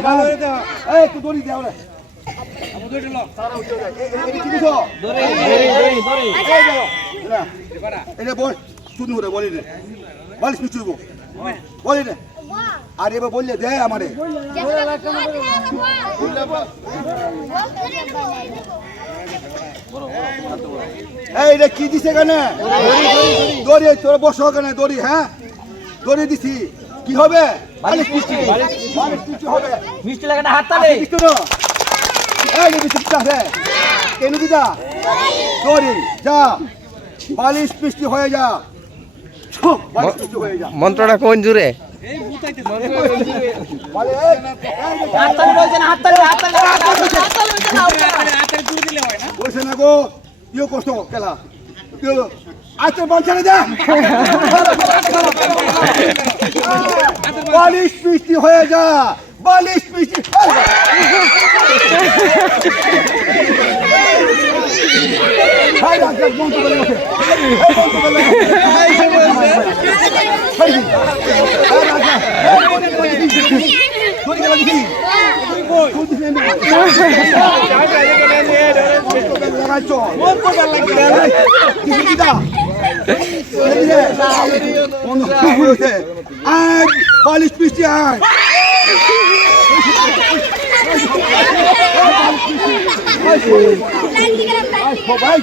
এই তুই দড়ি দে ওরে আবু দড়ি ল সারা উঠে যায় এই কি দিছো দড়ি এই দাও না এটা বল শুধু করে বলি রে বলিস কিছু বলি রে আর এবার বললে দে আমারে এই রে কি দিছে কেন দড়ি তোর বসো কেন দড়ি হ্যাঁ দড়ি দিছি কি হবে বালিশ মিষ্টি হবে মিষ্টি লাগাটা হাত তালে দিছ না এই মিষ্টি আছে কেন দিদা দড়ি যা বালিশ মিষ্টি হয়ে যা বালিশ মিষ্টি হয়ে যা মন্ত্রটা কোন জুড়ে বলছে না গো ইয়ে কষ্ট খেলা আচ্ছা বাঞ্ছানে যা বালিশ মিষ্টি হয়ে যা বালিশ মিষ্টি বালিশ মিষ্টি আয় সবাই